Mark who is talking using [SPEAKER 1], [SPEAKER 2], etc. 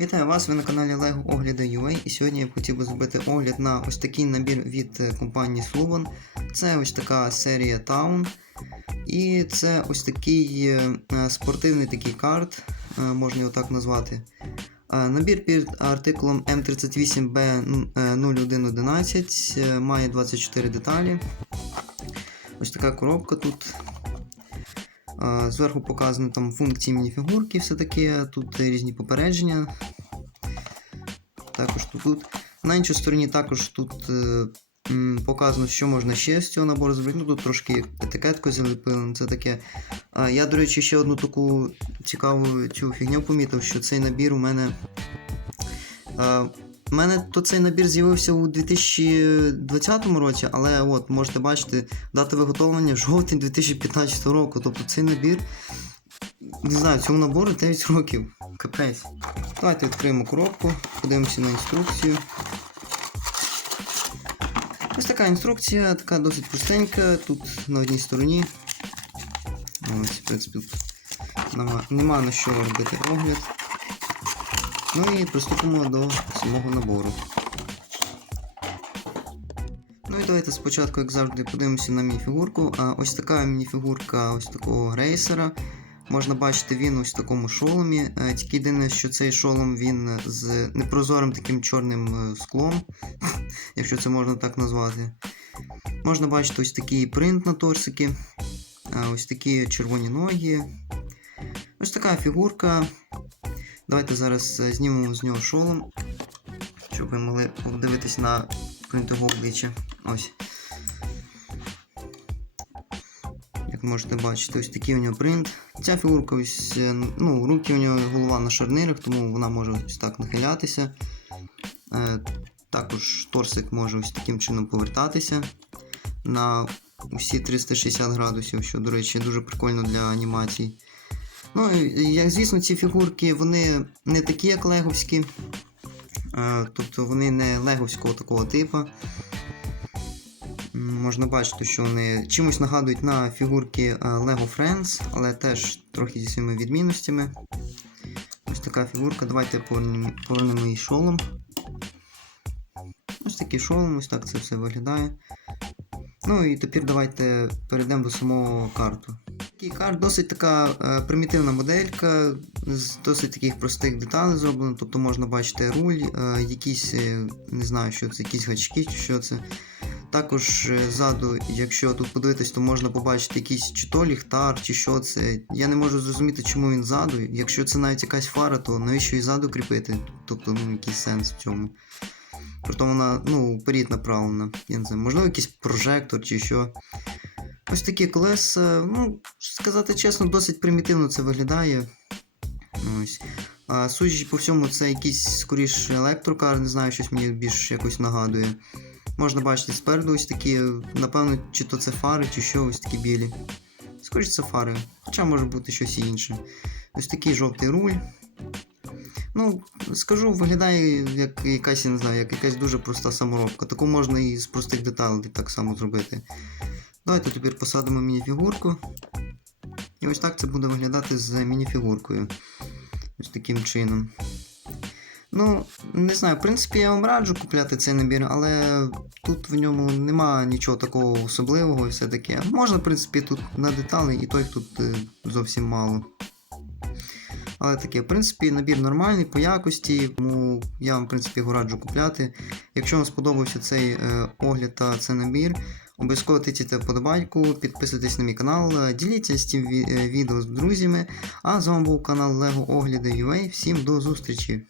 [SPEAKER 1] Вітаю вас, ви на каналі LEGO Огляди і сьогодні я хотів би зробити огляд на ось такий набір від е, компанії Sluban. Це ось така серія Town. І це ось такий е, е, спортивний такий карт, можна його так назвати. Набір під артикулом М38B0111 е, має 24 деталі. Ось така коробка тут. Зверху показано там функції мініфігурки, все таке, тут різні попередження. Також тут. На іншій стороні також тут е, показано, що можна ще з цього набору зробити. Ну тут трошки етикетку заліпили, це таке. Я, до речі, ще одну таку цікаву цю фігню помітив, що цей набір у мене. У мене то цей набір з'явився у 2020 році, але от можете бачити дата виготовлення жовтень 2015 року. Тобто цей набір, не знаю, цьому набору 9 років. Капець. Давайте відкриємо коробку, подивимося на інструкцію. Ось така інструкція, така досить простенька, тут на одній стороні. Ось, в принципі, тут нема, нема на що робити огляд. Ну і приступимо до самого набору. Ну і давайте спочатку, як завжди, подивимося на мініфігурку. Ось така мініфігурка ось такого рейсера. Можна бачити, він ось в такому шоломі. Е, Тільки єдине, що цей шолом він з непрозорим таким чорним е, склом, якщо це можна так назвати. Можна бачити ось такий принт на торсики, е, ось такі червоні ноги. Ось така фігурка. Давайте зараз е, знімемо з нього шолом, щоб ви могли подивитись на принт його обличчя. Ось. Як можете бачити, ось такий у нього принт. Ця фігурка ось, е, ну, руки у нього голова на шарнирах, тому вона може ось так нахилятися. Е, також торсик може ось таким чином повертатися на усі 360 градусів, що, до речі, дуже прикольно для анімацій. Ну, як звісно, ці фігурки вони не такі, як леговські. Тобто вони не леговського такого типу. Можна бачити, що вони чимось нагадують на фігурки е, Lego Friends, але теж трохи зі своїми відмінностями. Ось така фігурка. Давайте повернемо її шолом. Ось такий шолом, ось так це все виглядає. Ну і тепер давайте перейдемо до самого карту. Такий карт досить така е, примітивна моделька, з досить таких простих деталей зроблено. Тобто можна бачити руль, е, якісь, е, не знаю, що це, якісь гачки чи що це. Також е, ззаду, якщо тут подивитись, то можна побачити якийсь чи то ліхтар, чи що це. Я не можу зрозуміти, чому він ззаду. Якщо це навіть якась фара, то навіщо і ззаду кріпити? Тобто, ну, якийсь сенс в цьому. Притом вона, ну, вперед направлена. Я не знаю, можливо, якийсь прожектор чи що. Ось такі колеса, ну, сказати чесно, досить примітивно це виглядає. Ось. А, судячи по всьому, це якийсь скоріш електрокар, не знаю, щось мені більш якось нагадує. Можна бачити спереду ось такі, напевно, чи то це фари, чи що, ось такі білі. Скоріше це фари, хоча може бути щось інше. Ось такий жовтий руль. Ну, скажу, виглядає як якась, я не знаю, як якась дуже проста саморобка. Таку можна і з простих деталей так само зробити. Давайте тепер посадимо мініфігурку. І ось так це буде виглядати з мініфігуркою. Ось таким чином. Ну, не знаю, в принципі, я вам раджу купляти цей набір, але тут в ньому нема нічого такого особливого і все таке. Можна, в принципі, тут на деталі, і той тут е, зовсім мало. Але таке, в принципі, набір нормальний по якості, тому я вам, в принципі, його раджу купляти. Якщо вам сподобався цей е, огляд та цей набір, обов'язково тисніть вподобайку, підписуйтесь на мій канал, діліться з цим е, відео з друзями. А з вами був канал Lego Огляди UA. Всім до зустрічі!